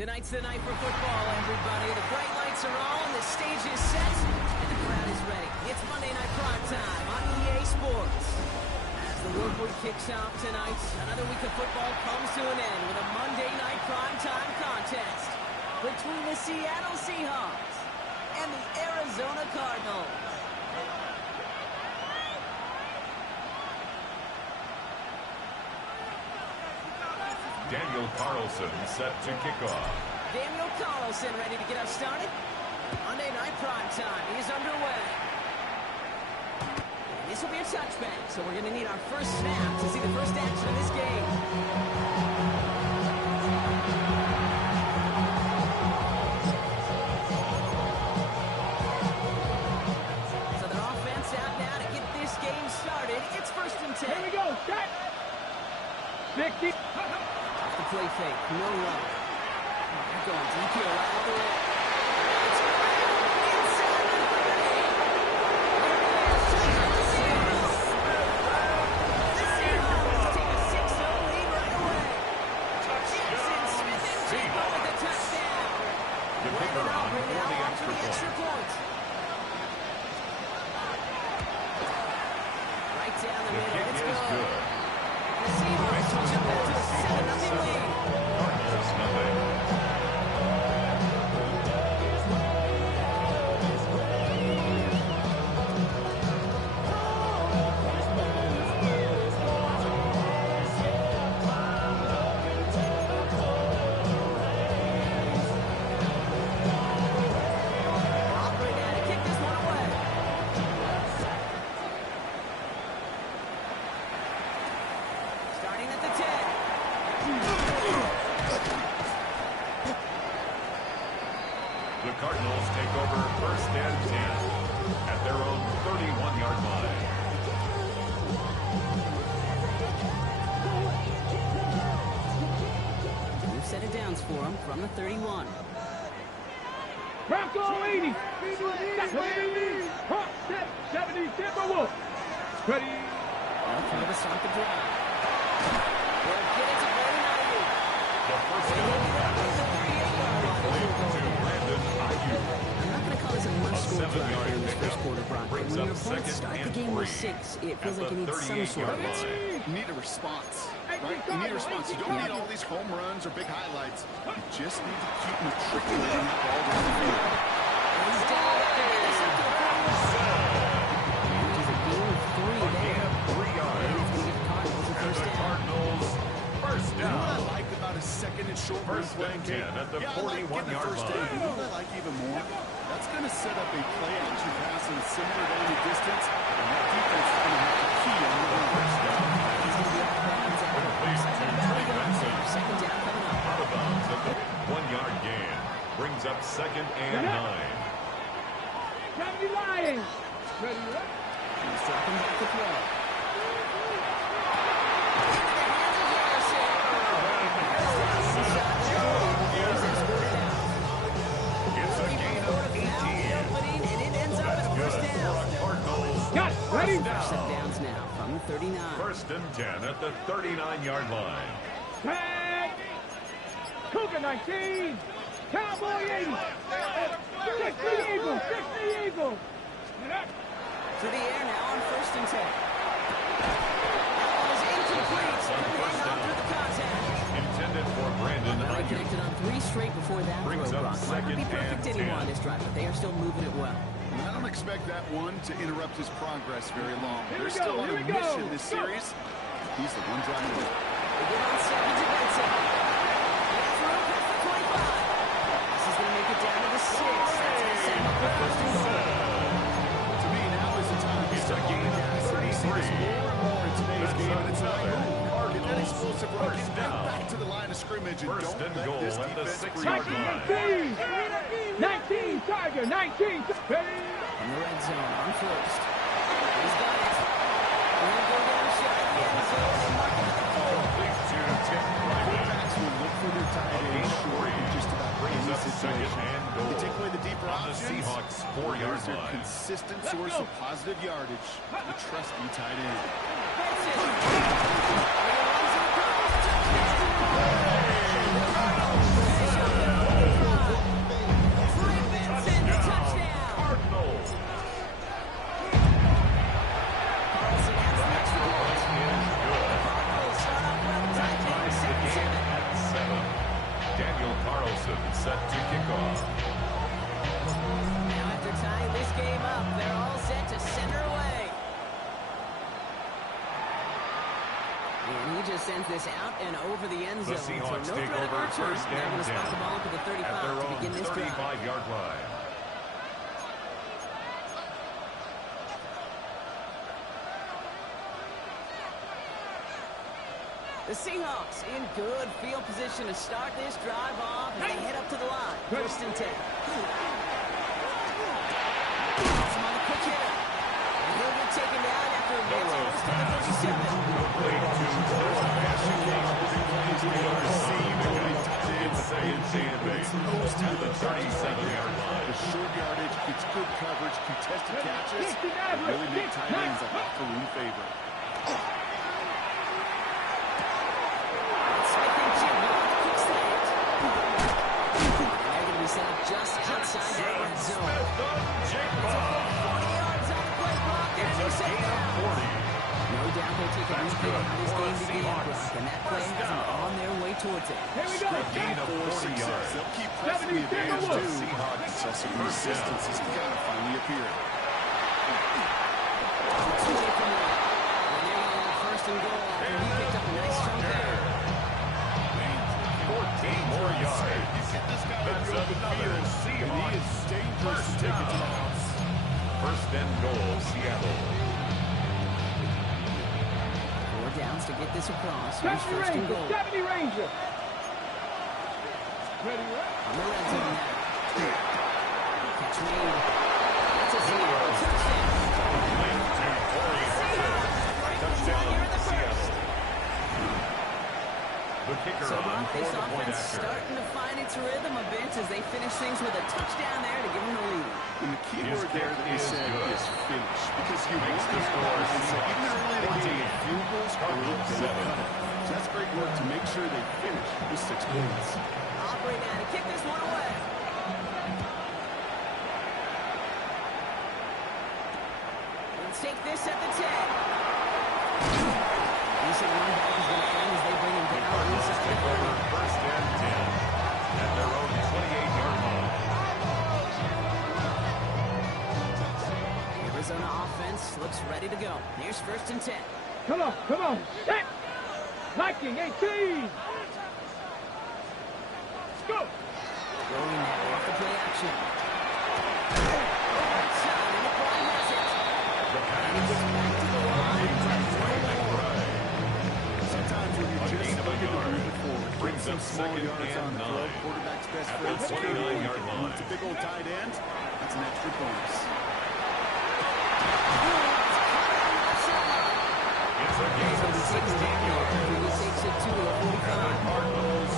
Tonight's the night for football, everybody. The bright lights are on, the stage is set, and the crowd is ready. It's Monday Night Prime Time on EA Sports. As the workweek kicks off tonight, another week of football comes to an end with a Monday Night Prime Time contest between the Seattle Seahawks and the Arizona Cardinals. Daniel Carlson set to kick off. Daniel Carlson ready to get us started. Monday Night Prime Time is underway. This will be a touchback, so we're going to need our first snap to see the first action of this game. So the offense out now to get this game started. It's 1st and 10. Here we go. Set. 60. The play fake. No run. They're going deep here right all the way. The Cardinals take over 1st and 10 at their own 31-yard line. New set of downs for him from the 31. Bronco 80. 70 Timberwolves. Ready. Looking to start the drive. They'll get it to Brandon Ayuk. The first down pass complete to Brandon Ayuk. I'm not going to call this a one-score drive seven-yard here in this pickup first quarter, Brock. But brings when up your opponent second start the and game with 3 6, it feels at like the you need some sort of 38-yard answer. line. You need a response, right? You need a response. You don't need all these home runs or big highlights. You just need to keep matriculating that ball down the field. He's down there. This up to the 41. He's a gain of 3 there. 3 yards. He's going to give the Cardinals a And first the down. Cardinals first You know what I down. like about a 2nd and short and 10 at the 41-yard line. You know what I like even more? That's going to set up a play action pass in a similar down the distance, and that defense is going to have to key on the first down. He's going to be out of bounds after the pass. Second down coming up. Out of bounds at the 1-yard gain. Brings up 2nd and 9. 70 Lions. Ready, up. He's dropping back to throw. It's a gain of 18. And it ends up in a first down. Cardinals. Got it. Ready. First downs now from the 39. 1st and 10 at the 39-yard line. Tag. Cougar 19. Cowboy 80. 60 Eagles. 60 Eagles. To the air now on 1st and 10. That one is incomplete. Couldn't hang on through the contact. Intended for Brandon They Ayuk. connected on 3 straight before that Brings throw, up Brock. Might not be 2nd perfect and anymore 10. on this drive, but they are still moving it well. I don't expect that one to interrupt his progress very long. Here we They're go, still on here a we go. mission this Go. series. He's the one driving it. They get on second to Benson. Gets through past the 25. This is going to make it down to the 6. That's going to set him up for 1st and goal. To me, now is the time to step on the gas. We see this more and more in today's game, and it's not get that explosive run, get back to the line of scrimmage, and First don't and let goal this at the defense 6-yard breathe. line. 19. 19 Tiger. 19. Ready. In the red zone on 1st. He's got it. He'll go down shot in the end zone and mark it at the 4. Complete to Tim Ryman. Quarterbacks will look for their tight end short in just about Brings any up 2nd situation. and They goal. take away the deeper On the options. Seahawks 4-yard There's their line. consistent source of positive yardage, the trusty tight end. Benson. And he runs it across. Trey Benson, the touchdown. Cardinals. Carlson has the extra point. Is good. Cardinals start off well. Tight game, Ties the game 7-7. at 7. Daniel Carlson set to kick off. Now after tying this game up, they're all set to center away. And he just sends this out and over the end The zone. Seahawks so no take threat of over return. 1st They're going and to spot 10 the ball up at the at 35 their to own begin this drive. 35-yard line. The Seahawks in good field position to start this drive off as they head up to the line. 1st and 10. That's him on the quick hitter. And he'll get taken down after a bit to the 37. Complete to to the 37-yard line. The short yardage, gets good coverage, contested catches, and really make tight ends a locker room favorite. Smith and Jigba on the quick slant. And they're going to be set up just outside that red zone. It's a full 40 yards on the play clock. And It's a they're set gain of down. 40. No doubt they'll take a That's repeat of good how this for game the began, Seahawks. Brock, and that play First has them down. on their way towards it. Here we go. Gain of 40 yards. They'll keep pressing the advantage Timberwolves. too. Seahawks So some first resistance is going to finally appear. It's away from them. And they're going to have 1st and goal after he picked up a nice chunk there. 14 more yards. That's another Seahawks first down. 1st and goal, Seattle. 4 downs to get this across. Here's 70 1st and Ranger. goal. 70 Ranger. Ready, On the red zone now. Catch made. That's a Seattle touchdown. Touchdown, Seattle. The kicker So on Brock, this 4-point offense after. starting to find its rhythm a bit as they finish things with a touchdown there to give them the lead. And the key His word there kick that they is said good. is finish. Because you Makes want the to score have even Seahawks early in the 14, game, field goals are Cardinals good. 7. So that's great work to make sure they finish with 6 points. Aubrey now to kick this one away. Let's take this at the 10. Decent run back is going to end as they bring him down Cardinals inside the take 30. over 1st and 10 at their own 28-yard line. Arizona offense looks ready to go. Here's 1st and 10. Come on, come on. Set. Viking 18. Go. Throwing now off the play action. Shot, and McBride has it. And he gets back to the line. Sometimes when you're just looking to move it forward, brings some up small second yards and on the 9. club. Quarterback's best At friend. the 29-yard line. It's a big old tight end. That's an extra bonus. It's a gain of 16 yards. He takes it to the 45. Cardinals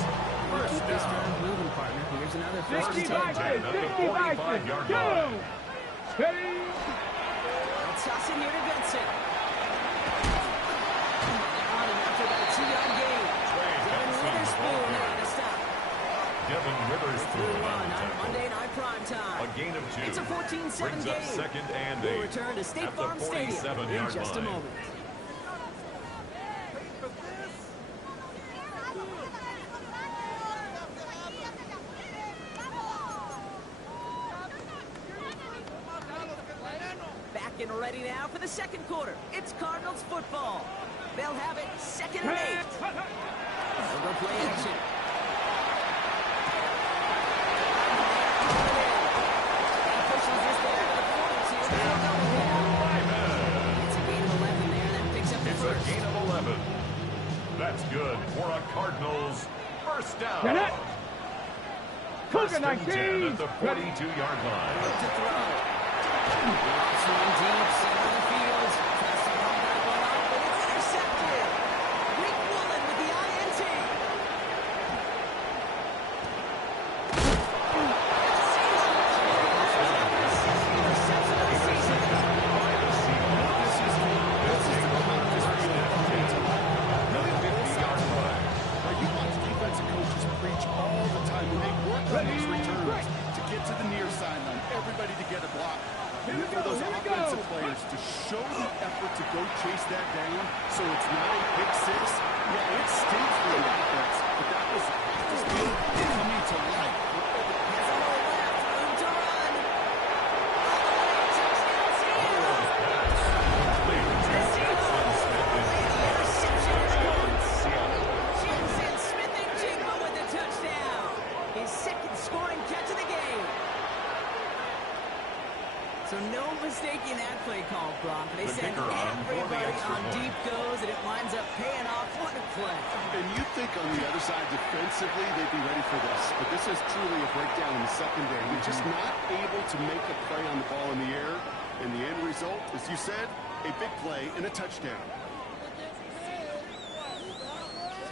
first Keep this down. drive moving, partner. Here's another first 60 and 10. Bison. at the 60 Bison. 45-yard Go. line. Ready. They'll toss it here to Vincent. On and after that 2-yard gain. Devin Witherspoon on the stop. Devin Witherspoon on On the tackle. Monday Night Prime Time. A gain of 2. It's a 14-7 Brings up game. second and We'll 8. return to State At the Farm Stadium in 47-yard just a line. moment. Back and ready now for the second quarter. It's Cardinals football. They'll have it second and 8. They'll go play action. And pushes this there to the 42. They'll go again. It's a gain of 11 there. That picks up the It's a first. gain of 11. That's good for a Cardinals first down. Get it. First Cougar and 10 19. at the 42-yard line. Look to throw. Drops one deep, center of the field. Tries to run that one up, but it's intercepted. Rick Woolen with the INT. Interception of the season. Now, you watch defensive coaches preach all the time when they work on these returns to get to the near sideline, everybody to get a block. Here we For go, those here we offensive go. players to show the effort to go chase that down so it's not a pick six. Yeah, it stinks for the offense, but that was just coming to life. Has a hole left. Room to run. All the way. Touchdown, Seattle. The Seahawks. And the interception is caught. Jensen Smith-Njigba with the touchdown. His second scoring catch of the game. So no mistaking that play call, Brock. They The send kicker on for the everybody extra on point. deep goes, and it winds up paying off. What a play. And you think on the other side defensively they'd be ready for this, but this is truly a breakdown in the secondary. They're just not able to make a play on the ball in the air, and the end result, as you said, a big play and a touchdown.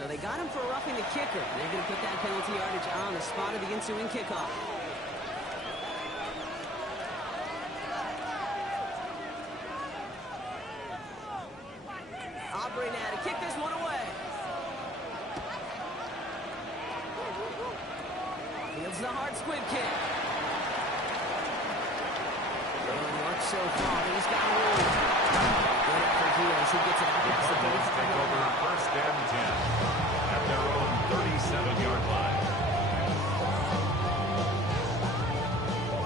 So they got him for roughing the kicker. They're going to put that penalty yardage on the spot of the ensuing kickoff. Aubrey now to kick this one away. Fields the hard squib kick. Going work so far. He's got room. Good effort here as he gets it out past the Cardinals take over 35-yard line. first and 10 at their own 37-yard line.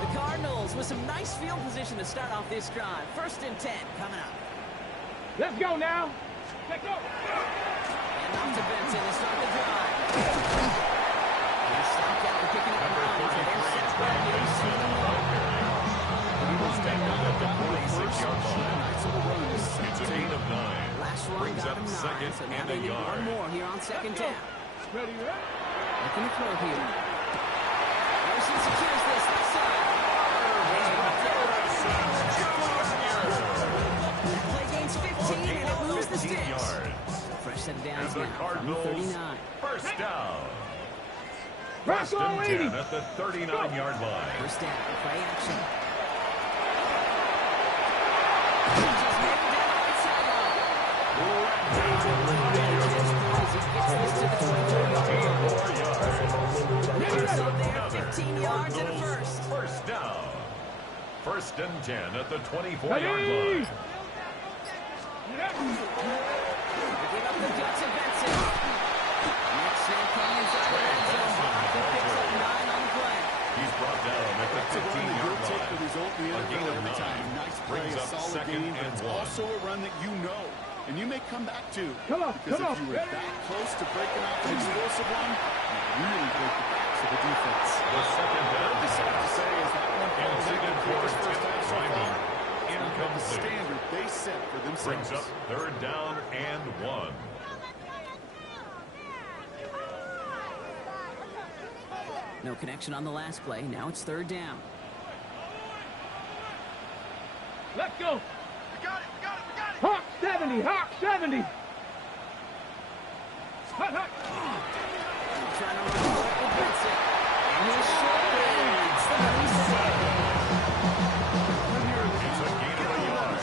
The Cardinals with some nice field position to start off this drive. First and 10 coming up. Let's go now. Let's go. And off to Benson to start the drive. He's stopped after picking up Number 9. So 33 they're is set Greg back here. Benson on the ball carrier. He was tackled at the 46-yard line. It's a gain of 9. Last run Brings got up him 9. second So now and they a need yard. one more here on second down. Ready, ready. Looking to throw here. Harrison secures this left side. That play gains 15 and it moves the 15 sticks. yards. Fresh set of downs As the now from Cardinals 39. first down. Rock First on, and 80. 10 at the 39-yard line. First down, play action. Just made it down the right sideline. As he gets this to the 23-yard line. Picks up there, 15 yards and a first. First down. First and 10 at the 24-yard Ready. line. Give up the guts of Benson. Next snap coming inside the red zone. He picks up 9 on the play. He's brought down at the It's a run that 15-yard you'll take the line. result in the A gain NFL of every 9. time. Nice play, Brings a up solid second game, but and it's 1. also a run that you know, and you may come back to. Come on, Because come if on. you were that close to breaking off an explosive one, you really break the back. So for the defense. The second What down I just have to say is that one falls into intended the for quickest first down so Wyman. far. It's not the Incomplete. standard they set for Brings themselves. up third down and 1. No connection on the last play. Now it's third down. Let's go. Hawk 70. Hawk 70. Hut, hut. Trying to run for it with Vincent. And he's short. It's the reset. It's a gain of a yard.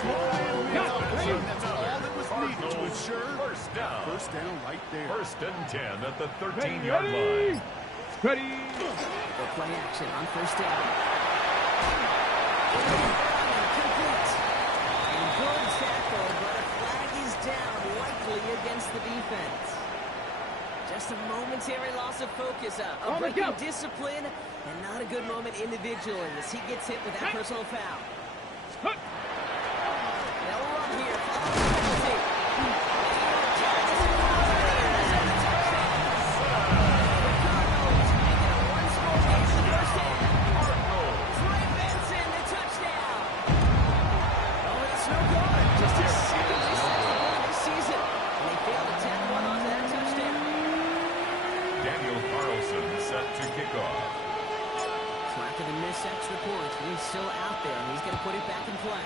That's all that was needed to ensure First down. first down right there. First and 10 at the Ready, 13-yard ready. line. Ready. The play action on first down. Complete. And good tackle, but a flag is down, likely against the defense. Just a momentary loss of focus, a break in discipline, and not a good moment individually as he gets hit with that personal foul. Hut. They'll run here, following the penalty. Daniel Carlson set to kick off. After the missed extra point, he's still out there, and he's going to put it back in play.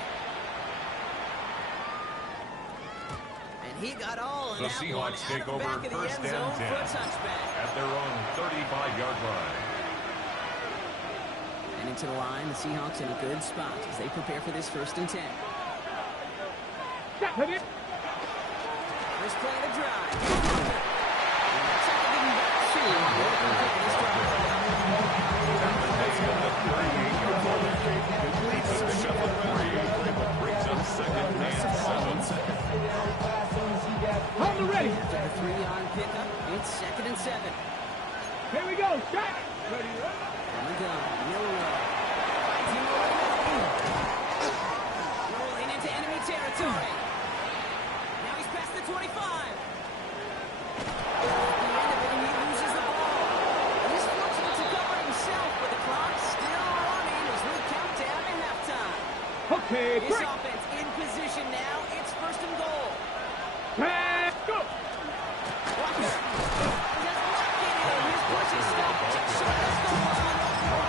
And he got all of The that Seahawks one take out of the over back of the first end and zone 10 for a touchback. at their own 35-yard line. And into the line, the Seahawks in a good spot as they prepare for this first and 10. Stop it. First play of the drive. Check it in back two. This drive. Brings up second and 7. Hold the ready. After the 3-yard pickup, it's second and 7. Here we go. Shot. Ready, ready. On the gun, Miller. Rolling into enemy territory. Now he's past the 25. At the end of it, he loses the ball. He's fortunate to cover himself, but the clock's still running as we count down to halftime. Okay, This break. offense in position now. It's first and goal. Pass. Go. Walker. Just blocking it. His push is stopped just short of the goal.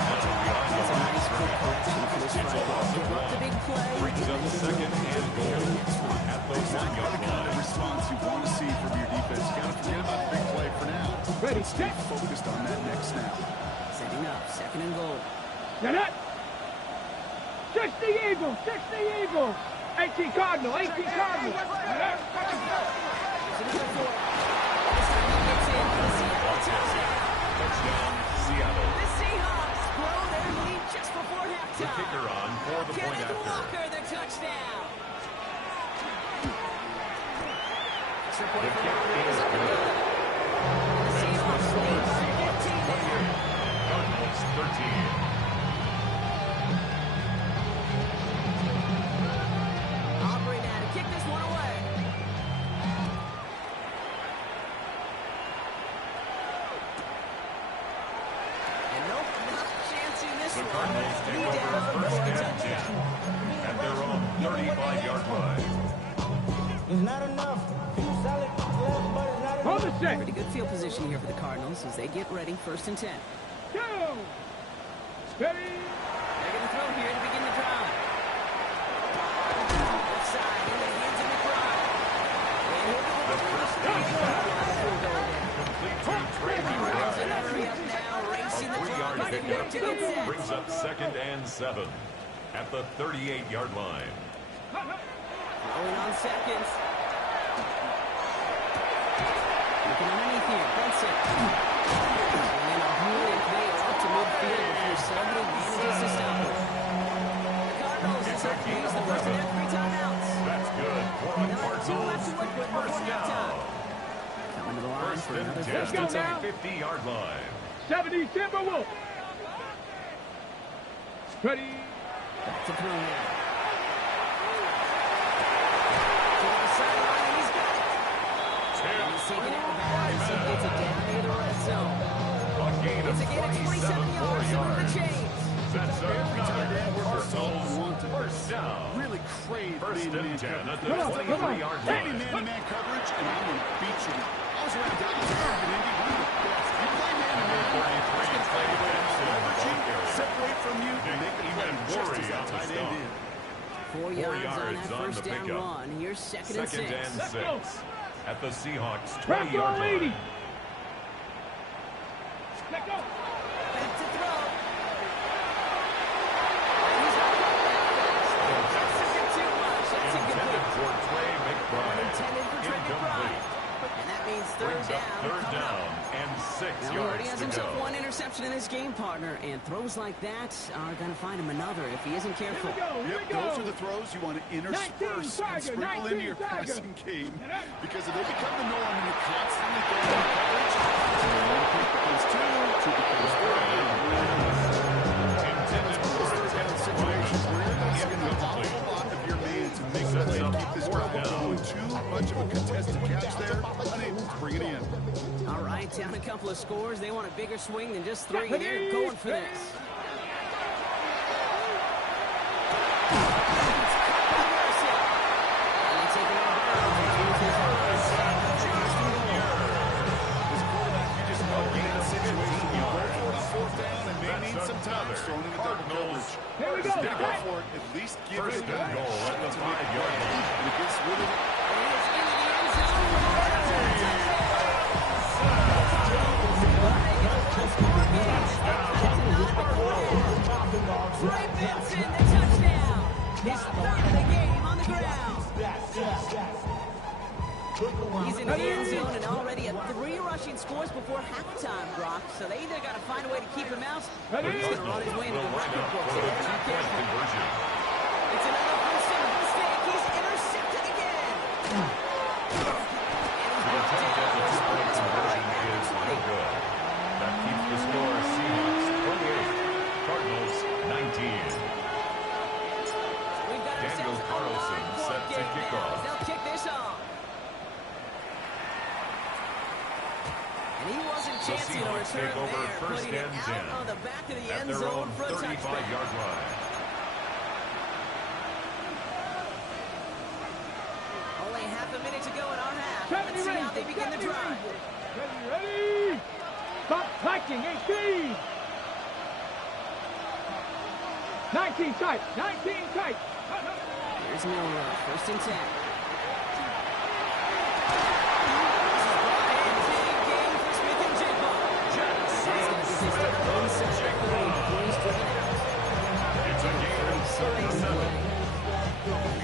That's a nice quick correction for this right ball. Give up the big play. Brings up second and goal at the Exactly the 1-yard kind of line. response you want to see from your defense. You got to forget about the big play for now. Ready, Stay set. focused on that next snap. Setting up, second and goal. Set up. 60 Eagle. 60 Eagle. 18 Cardinal. 18 Cardinal. There's another four. This time he gets in for the Seattle touchdown. Touchdown, Seattle. The Seahawks blow their lead just before The halftime. kicker on for the point Kenneth after. Walker, the touchdown. Extra point for kick Walker. is good. The Seahawks lead by 15 now. Cardinals 13. Aubrey now to kick this one away. And nope, not chancing this The one. Cardinals take Lead over down first for a and 10 touchdown. at their own 35-yard line. It's not enough. Two solid left, but it's not Hold enough. the set. Pretty good field position here for the Cardinals as they get ready, first and 10. Go. Ready. They're going to throw here to begin the drive. Left side in the hands of McBride. And he'll go The first down complete to Trey Browns in a McBride. hurry up now, racing the 3-yard clock to pickup get set. brings up second and 7 at the 38-yard line. Rolling on seconds. Looking underneath here. Benson. And a hurry play out to midfield before somebody manages to stop it. The Cardinals decide to use the first and 3 timeouts. That's good for the Now 2 left to Cardinals. work with First before halftime. down. Coming to the line First for and another 10 Let's go at the now. 50-yard line. 70 Timberwolves. Ready. Back to throw now. To the sideline, and he's got it. And he's taking out of bounds as he gets it down near the red zone. A gain of It's a gain of 2. 4 yards. That's Every tight end another worth his salt Cardinals want to first down. really crave First and man-to-man 10 at the coverage. 23-yard Give me line. man-to-man coverage, and I'm going to beat you. I was around Dallas in Indy, one of the best. You play man-to-man, it's going to find a way to leverage you, separate from you, and make the play just as that tight end did. 4 yards on that on first the down pickup. run. Here's second and 6. Second and 6 at the Seahawks Press 20-yard on leading. line. Let go. Back to throw. Too much. That's Intended incomplete. for Trey McBride. Intended for Trey McBride. Incomplete. And that means Brings third up down. third down and 6 Now, he already yards has to himself go. one interception in his game, partner, and throws like that are going to find him another if he isn't careful. Here we Yep, go. those are the throws you want to intersperse 19 and sprinkle 19 into your Tiger. passing game. Because if they become the norm and you're constantly going in coverage, one becomes two, two becomes three. Intended for Those kind of situations where you're asking an awful lot of your man to make the play, keep this crowd going. Too much of a contested catch there, unable to bring it in. All right, down a couple of scores. They want a bigger swing than just 3. They're going for this. As a quarterback, you just know you're in a situation where you go for it on fourth down and may need some time thrown into double coverage. Here we go. Just gotta go for it. At least give First it a and goal at the 5-yard line. And it gets rid of it. Trey Benson, the touchdown. His third of the game on the ground. He's in the end zone and already at 3 rushing scores before halftime, Brock. So they either got to find a way to keep him out, or he's going to run his way into the record books. For the If they're not 2-point careful. conversion. It's another first down mistake. He's intercepted again. The attempt at the 2-point conversion is no good. That keeps the score Seahawks 28, Cardinals 19. We've got Daniel ourselves a Carlson nine-point set to game kick now off. as they'll kick this off. And he wasn't The chancing a Seahawks return take over there, first putting it and out 10 on the back of the at end their zone own for a touchdown. 35-yard line. Only half a minute to go in our half. Let's see how they begin the drive. Ready? Stop clicking. 18. 19 tight. 19 tight. Here's Milrow, first and 10. Big game for Smith and Jigba. He's going to get this down inside the 30. Points to the net. It's a gain of 37.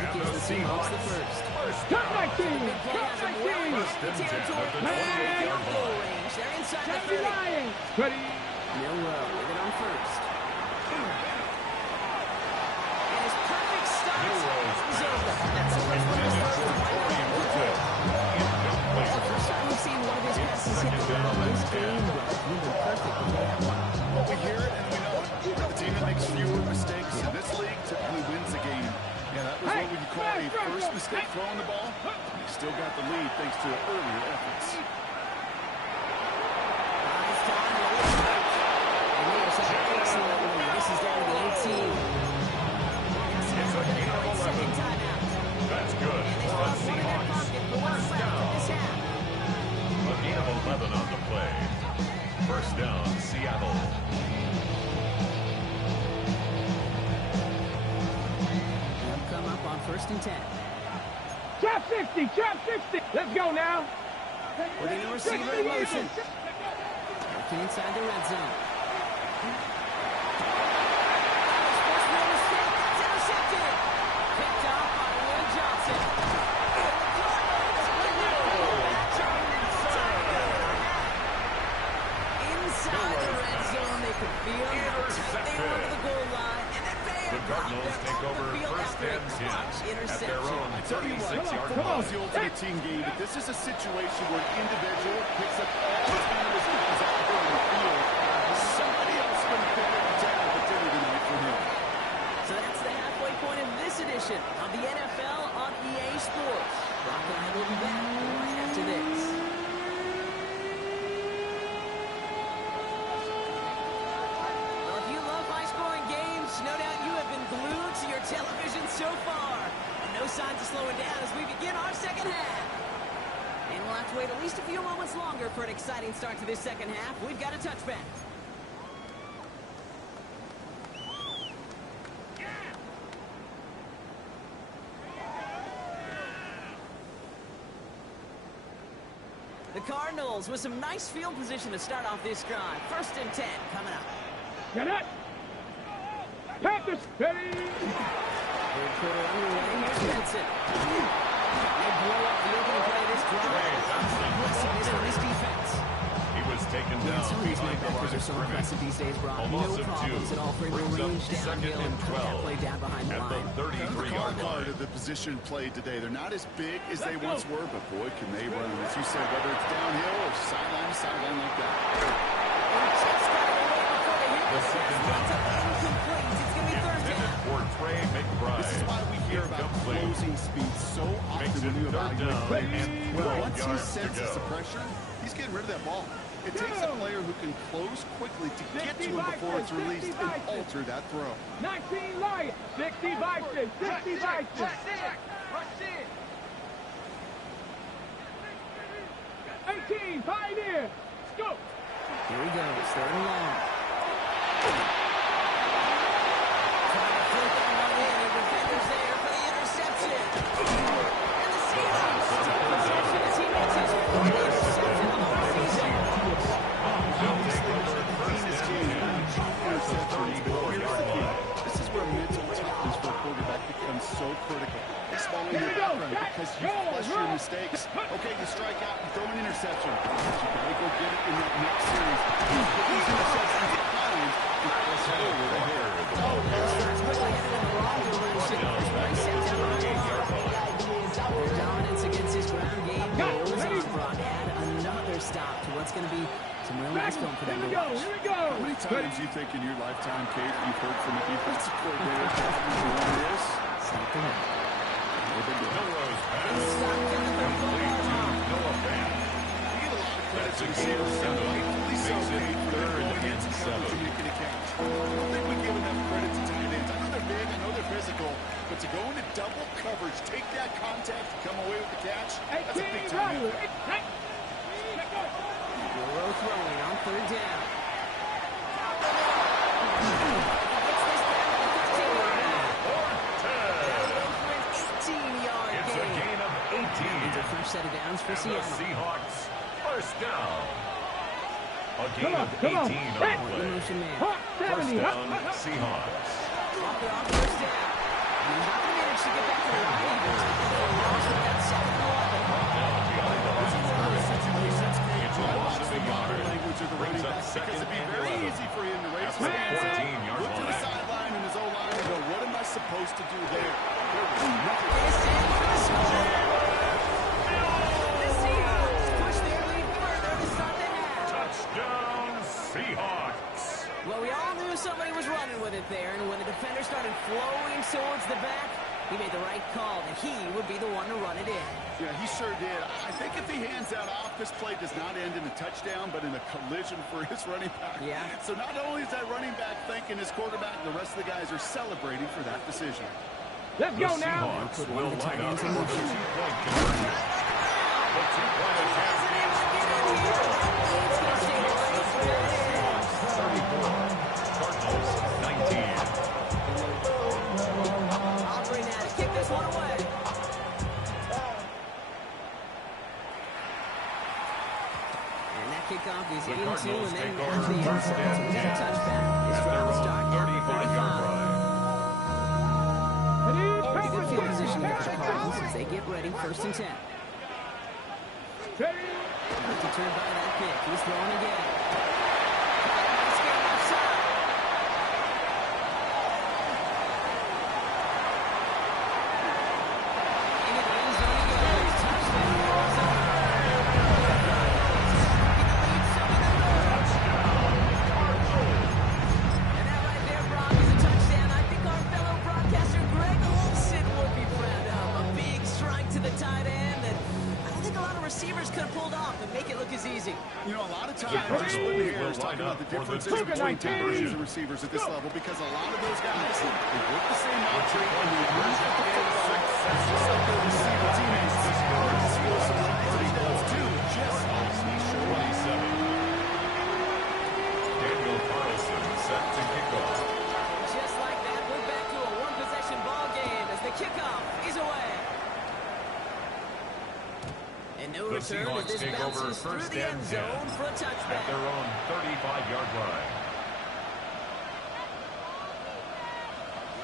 And the Seahawks the first. Cut 19. Big play has him well First into and 10 territory. at the Field 28-yard goal line. range. They're inside the 70 30. Lions. Ready? Milrow with it on first. And his perfect start Milrow's is over. That's the first one of his Intended third for to 40 for 2. Incomplete. First time we've seen one of his passes hit the ground in this game, but really perfect with that one. Well, we hear it and we know it. The team that makes fewer mistakes in this league typically wins the game. Yeah, that was what we call a first mistake throwing the ball. He still got the lead thanks to earlier efforts. It's time to lose it. And he has had an excellent lead. This is down to the 18. It's a gain of 11. Second timeout. That's good And they for still the have one in their Seahawks. pocket for what's First left in this down. half. A gain of 11 on the play. First down, Seattle. They'll come up on first and 10. Trap 60. Trap 60. Let's go now. Putting the receiver in motion. Working inside the red zone. First real mistake. That's intercepted. Picked off by Will Johnson. Inside the red zone, they could feel how tight they were to the goal line, and then The Cardinals take over first and 10 at their own I tell you what, 36-yard come on, line. it's the ultimate team game, but this is a situation where an individual picks up all 10 of his guys out there on the field. Somebody else is going to pick up the tab at dinner tonight for him. So that's the halfway point of this edition of the NFL on EA Sports. Brock and I will be back right after this. signs of slowing down as we begin our second half. And we'll have to wait at least a few moments longer for an exciting start to this second half. We've got a touchback. The Cardinals with some nice field position to start off this drive. 1st and 10 coming up. Get it! Panthers, ready! Third quarter underway. Here's Benson. They blow up the opening play of this drive. Impressiveness from this defense. He was taken down. Some of these behind the linebackers line are of so scrimmage. impressive these days, Brock. A No loss of problems 2. at all for him to Brings up range 2nd downhill and and cut that 12 play down behind the at line. the 33-yard Card line. of the position played today. They're not as big as they once were, but boy, can they run. As you said, whether it's downhill or sideline to sideline like that. The second down pass. Incomplete. It's going to be 3rd Intended down. for Trey McBride. This is why we hear about Incomplete. closing speed so often Makes it when you 3rd evaluate down players. and But 12 once he yards to senses go. the pressure, he's getting rid of that ball. It takes a player who can close quickly to get to him before it's released and alter that throw. 19 Lions, 60 Vikings, 60 Vikings. 18 Pioneers, go! Here he goes. 3rd and long. Trying to flip that one in. The defender's there for the interception. And the Seahawks take possession as he makes his 4th interception of the season. This is where mental toughness for a quarterback becomes so critical. It's following your background because you flush your mistakes. Okay, you strike out, you throw an interception. But you gotta go get it in that next series. You put these interceptions at times, you press forward ahead. Starts quickly headed in the wrong direction. Nice set down on the line. Their dominance against his ground game goes on. Brock add another stop to what's going to be some real nice film for them to watch. Here we go. How many times do you think in your lifetime, Kate, you've heard from a defensive coordinator doing this? Something else. Milrose pass. Stopped in the 34-yard line. Noah Fant. You get a lot of credit That's to a the gain of Seahawks. 7. Rightfully so, Makes it Kate, for their 3rd going and against coverage 7. and making a catch. I don't think we give enough credit to tight ends. I know they're big, I know they're physical, but to go into double coverage, take that contact, come away with the catch, that's a 18 big time Riley. effort. Burrow throwing on 3rd down. It's a gain of 18. First set of downs for And the Seattle. Seahawks 1st down. A gain Come on, of come on. 18 on Hey. the The play. motion man. Hot 70. 1st down, Seahawks. Walk it off 1st down. He's not going to manage to get back to the line even. Loss of that 2nd and 11. Down behind the line of scrimmage. It's a loss of a yard. Language of the Brings running up back, 2nd because it'd be and very 11. easy for him to raise At his the hands up, 14-yard look to the line. sideline and his O-line and go, what am I supposed to do there? There was nothing. This is for the score. The Seahawks push their lead further to start the half. Touchdown, Seahawks. Well, we all knew somebody was running with it there, and when the defender started flowing towards the back, he made the right call that he would be the one to run it in. Yeah, he sure did. I think if he hands that off, this play does not end in a touchdown, but in a collision for his running back. Yeah. So not only is that running back thanking his quarterback, the rest of the guys are celebrating for that decision. Let's The go now. Seahawks will line up for the 2-point conversion. The 2-point attack is 34. Cardinals 19. Operating at it. Kick this one away. And that kickoff is The into Cardinals and then take out of the over end 1st zone. and So we got a 10. touchback. This At their drive will own start at the 35-yard 35. line. Pretty good field position here for the Cardinals as they get ready. 1st and 10. Ready? Not deterred by that kick. He's throwing again. Nice game left side. Into the end zone he goes. Touchdown, Arizona. And that right there, Brock, is a touchdown. I think our fellow broadcaster Greg Olsen would be proud of. A big strike to the tight end that I don't think a lot of receivers could have pulled off and make it look as easy. You know, a lot of times The we're splitting Cardinals hairs will talking line about the up for the differences Second between and 10. temperatures and receivers at this level because a lot of those guys, they work the same route tree and they use the football return as Seahawks this take over bounces through first the and end 10 zone for a at touchback. their own 35-yard line.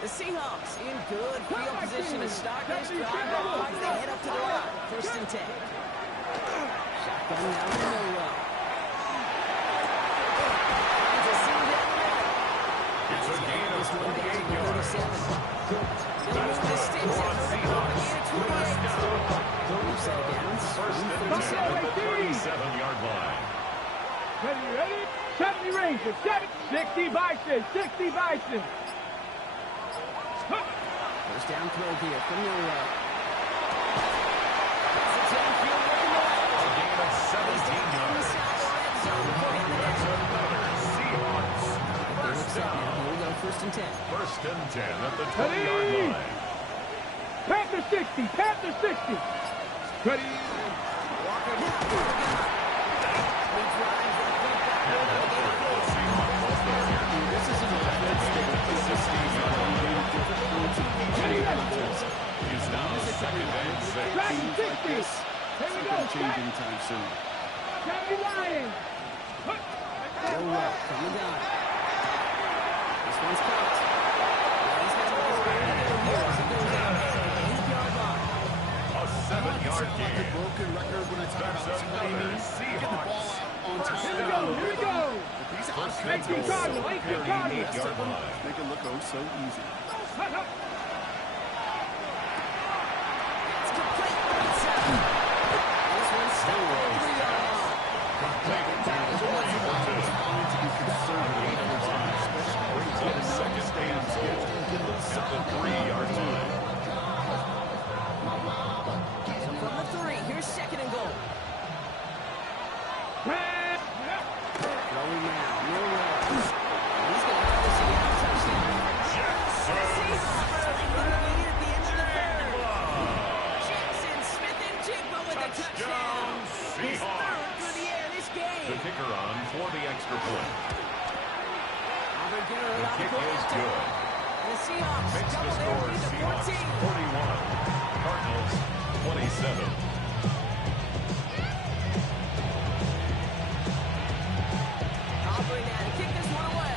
The Seahawks in good field position to start this drive off as they head up to the line. First and 10. Shotgun now to Milrow. Finds a seam down the middle. It's a gain of This one down 28 to yards. 37. They'll That's move the good sticks for after a Seahawks. gain of First 28. down. Move set of downs. First and 10 at the 37-yard line. Ready? 70 Rangers, 60 Bison, 60 Bison. First down throw here from Milrow. It's a downfield looking the way. A gain of He's 17 in the yards. sideline end zone before hitting the That's net. another Seahawks. First Now, down. here we go, first and 10. First and 10 at the 20-yard line. Panther 60, Panther 60. Ready? Walker now, he drives that point back over the game field. This is an offense that with the 16-yard line difficult to beat. Is now second and 6. Dragon Teams like 60. this, Here we it's go, not going to change set. anytime soon. 70 Lions. Milrow from the gun. This one's caught. He's got a nice way to go here as he goes out at the 8-yard line. A 7-yard Sound like a gain. broken record when I talk That's about timing, another getting the ball Seahawks. out on time. Here we go, here we go. These First offenses and 18 Cardinal, 18 Cardinal. rest of them make it look oh so easy. Hut, hut. It's complete. It's out. This one's stopped at the 3-yard line. Trying to be conservative every time, especially Brings up second and 10 at the 3-yard line. So from the 3, here's second and goal. Throwing now, Milrow. He's going to have this again, touchdown. The Seahawks take the lead at the end of the third. Jackson Smith-Njigba with a touchdown. His third through the air this The game. kicker on for the extra point. Auburn Garrett The on the kick goal is after. good. The Seahawks Makes the double their score lead to Seahawks 14. 41. Cardinals 27. Aubrey now to kick this one away.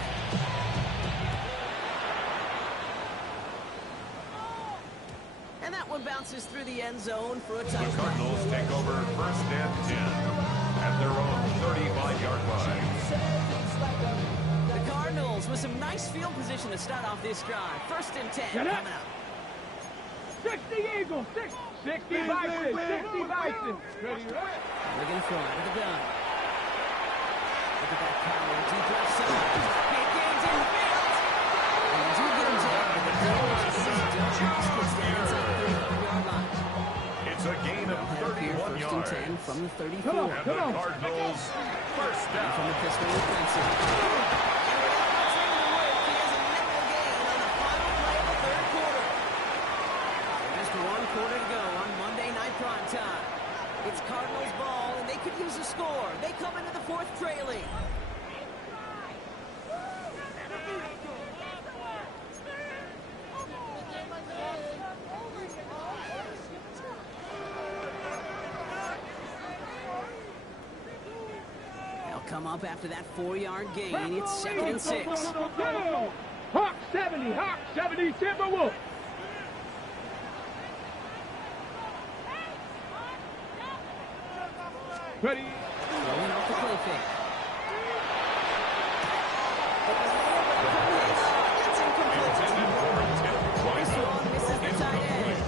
And that one bounces through the end zone for a The touchdown. Cardinals take over first and 10 at their own 35-yard line. The Cardinals with some nice field position to start off this drive. First and 10 Get coming up. out. 60 Eagles, 60 Bison, 60 Bison. Ready? They're going to throw out of the gun. Look at that power, deep left side. Big gains in the field. And they do get him down. The Cardinals gets down inside the 35-yard line. It's a gain of Head up here, 31 first yards. and 10 from the 34. Come on. And the Cardinals first From down. the pistol offensive. And without much room to work, he has a nickel gain on the final play of the third quarter. Just 1 quarter to go on Monday Night Prime Time. It's Cardinals ball, and they could use a score. They come into the fourth trailing. They'll come up after that 4-yard gain. It's second and 6. Hawk 70 Timberwolves. Ready? Throwing off the play fake. It's incomplete. This one misses the tight end.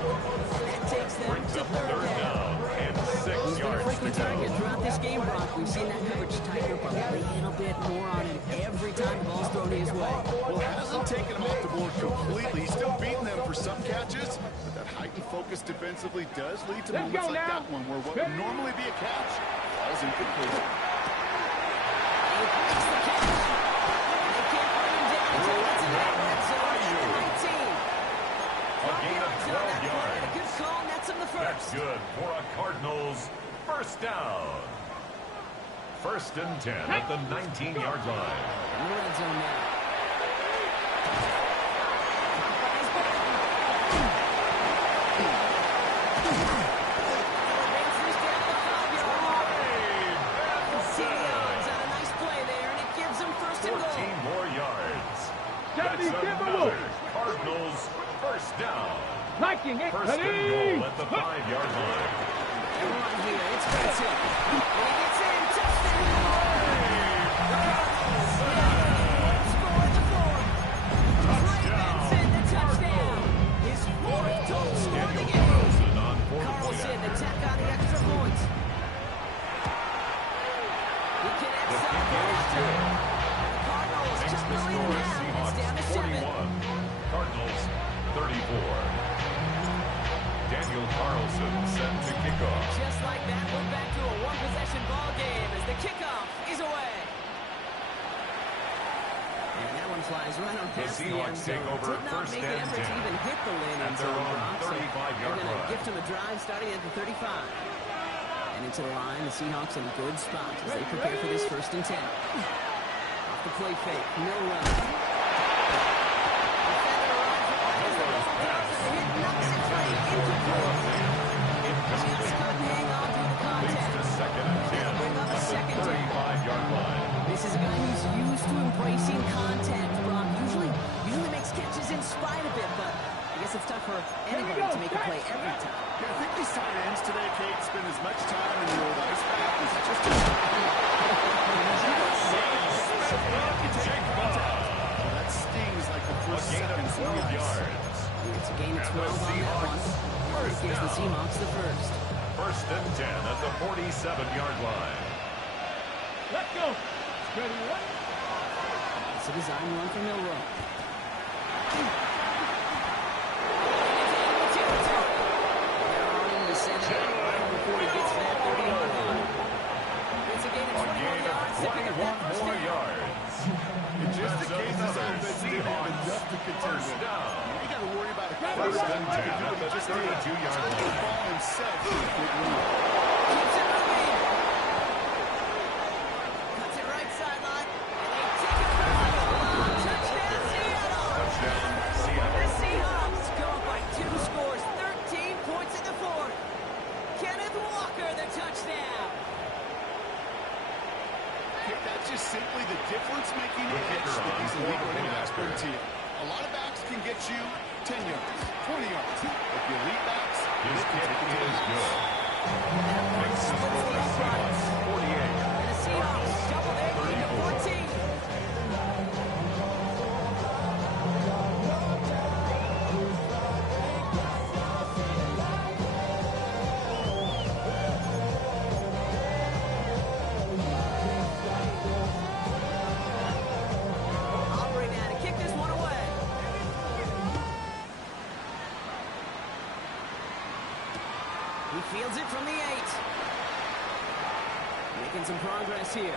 That takes them Brings to up third third down. down and 6 He's been a yards to frequent target go. throughout this game, Brock. We've seen that coverage tighten up a little bit more on him every time the ball's thrown his way. Well, it hasn't taken him off the board completely. He's still beating them for some catches, but that heightened focus defensively does lead to Let's moments go like now. that one where what would normally be a catch falls incomplete. He makes the catch. And they can't bring him down until he gets in that red zone at the 19. A gain of 12 yards on that 12 play. yards. A good call nets him the That's first. good for a Cardinals first down. First and 10 at the 19-yard line. In the red zone now. Rangers down the 5-yard Liking it. First and Ready? goal at the 5-yard line. Everyone here, it's Benson. And he gets in, touchdown! The Cardinals score the fourth. Trey Benson, the touchdown. His fourth total score of the Daniel game. Carlson on 4-point Carlson, the tack on the extra point. He connects The up kick for is good. the Cardinals Makes just the barely score down. It's Seahawks down to 7. 41. Cardinals 34. Daniel Carlson set to kick off. Just like that, we're back to a one-possession ball game as the kickoff is away. And that one flies right on past the end Seahawks take zone. over Did not first make an and effort to 10. even hit the land At end their zone, own Brock, so 35-yard they're going to line. gift him a drive starting at the 35. And into the line, the Seahawks in a good spot as they prepare for this first and 10. Off the play fake, no run. This is a guy who's used to embracing contact, Brock. Usually makes catches in spite of it, but I guess it's tough for anybody to make a play every time. Yeah, I think these tight ends today, Kate, spend as much time in the old ice bath as just that stings like the first seconds in the ice. yards. It's a gain of 12 on that one. This gives the Seahawks the first. First and 10 at the 47-yard line. Let's go. Ready, what? It's a design run for Milrow. Before he gets to that 30-yard line. It's a gain of 21 yards to pick up that first 21 more down. yards. In just the case this Another offense didn't have Seahawks enough to contend first with. down. You got to worry about a First and 10 at the 32-yard The line. ball himself is a big lead. Keeps it moving. Cuts it right sideline. And they take it for the touchdown, Seattle. Touchdown, The Seattle. Seahawks go up by 2 scores, 13 points in the fourth. Kenneth Walker, the touchdown. That's just simply the difference-making The edge kicker that on these elite running backs after. bring to you. A lot of backs can get you 10 yards, 20 yards. But the elite backs, His they can kick take it to the is house. good. That one Makes the splits score the uprights. Seahawks 48. And the Seahawks double their lead to 14. Operating now to kick this one away. He fields it from the 8. Making some progress here.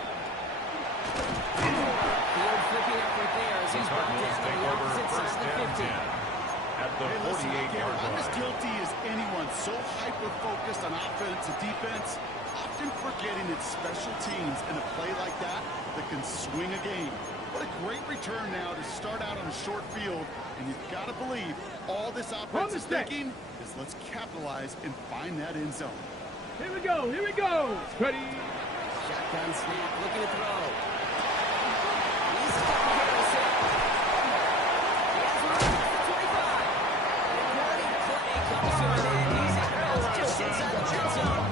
Field flipping effort there as he's brought Cardinals down take on the over opposite first side of the and 50. 10 at the Hey, listen, 48-yard I'm as line. guilty as anyone, so hyper-focused on offense and defense, often forgetting it's special teams in a play like that that can swing a game. What a great return now to start out on a short field, and you've got to believe all this offense is thinking is let's capitalize and find that end zone. Here we go. Here we go. Ready. Shotgun snap, looking to throw. He's got Harrison. He has room at the 25. And Gordy Clay comes to an end. He's out of bounds just inside the red zone.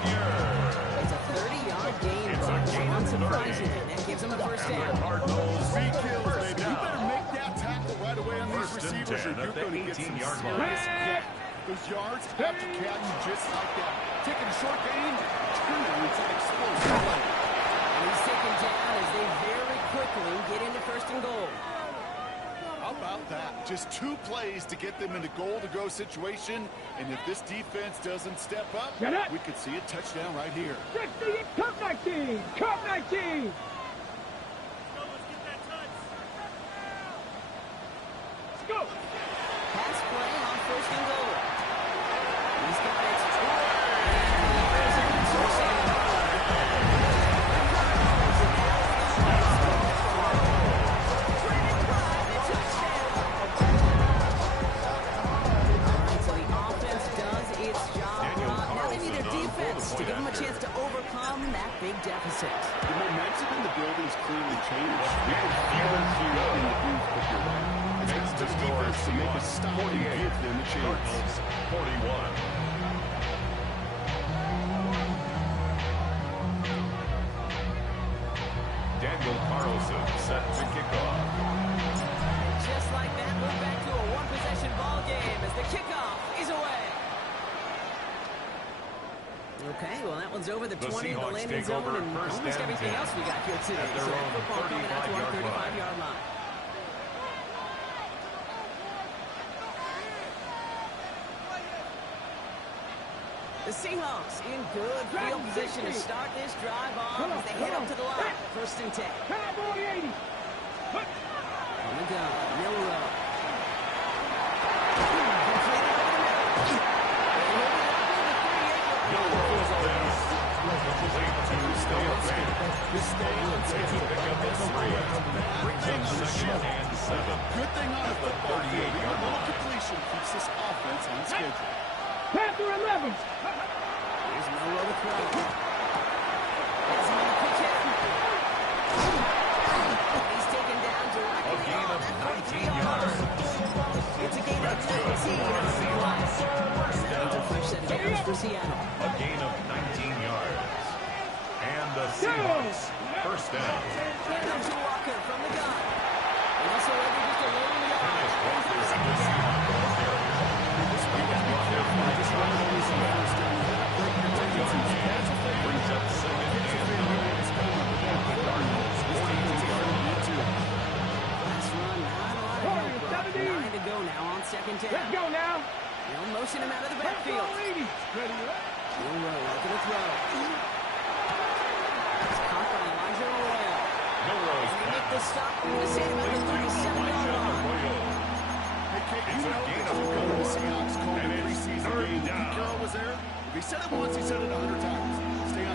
It's a 30-yard gain. It's a gain of 30. Unsurprisingly, that gives him a first And down. the Cardinals Speed kills, first baby. You down. better make that tackle right away on these First and receivers, 10 or you're at the going to get some 18-yard line. serious gap. Those yards have to catch just like that. Taking a short gain, turn it into an explosive play. And he's taken down as they very quickly get into first and goal. How about that? Just 2 plays to get them into goal-to-go situation, and if this defense doesn't step up, Get it. we could see a touchdown right here. 60. Cup 19. Cup 19. Let's go. Pass play on first and goal. He's got it. So the offense does its job. Now they need their defense to give them a chance to overcome that big deficit. The momentum in the building's clearly changed. We can feel it here in the booth, but you're right. It's Makes up to the the score defense to make a Seahawks stop and 48. give them a chance. Cardinals 41. Daniel Carlson set to kick off. Just like that, we're back to a one-possession ball game as the kickoff is away. Okay, well, that one's over the 20 of the Seahawks landing take zone, over and first almost and everything 10 else we got here today. at their So own football coming out to our 35-yard line. 35-yard line. The Seahawks in good field position to start this drive off as they head up to the line. First and 10. Cowboy 80. On the gun, Milrow. Good thing on a football field. A little completion keeps this offense on schedule. Panther 11. Here's Milrow to throw. Has him on the pitch hit. He's taken down directly. A gain of 19 yards. It's a gain of 19 on the play. It's a fresh set of downs for Seattle. A gain of 19 yards. And the Seahawks first down. And there's Walker from the gun. And also just a low yard. Brings up second and 42. Last run, not a lot of help. Brock. 9 to go now on second down. Let's go now. They'll motion him out of the backfield. Cowboy 80. Ready up. Milrow looking to throw. It's caught by Elijah Royal. Milrow's And they make the pass. stop from the same about the 37-yard line. Hey, Kate, It's you a know gain this of is four. the Seahawks called And a it's preseason third game. down. Pete Carroll was there. If he said it once, he said it 100 times. Stay on top.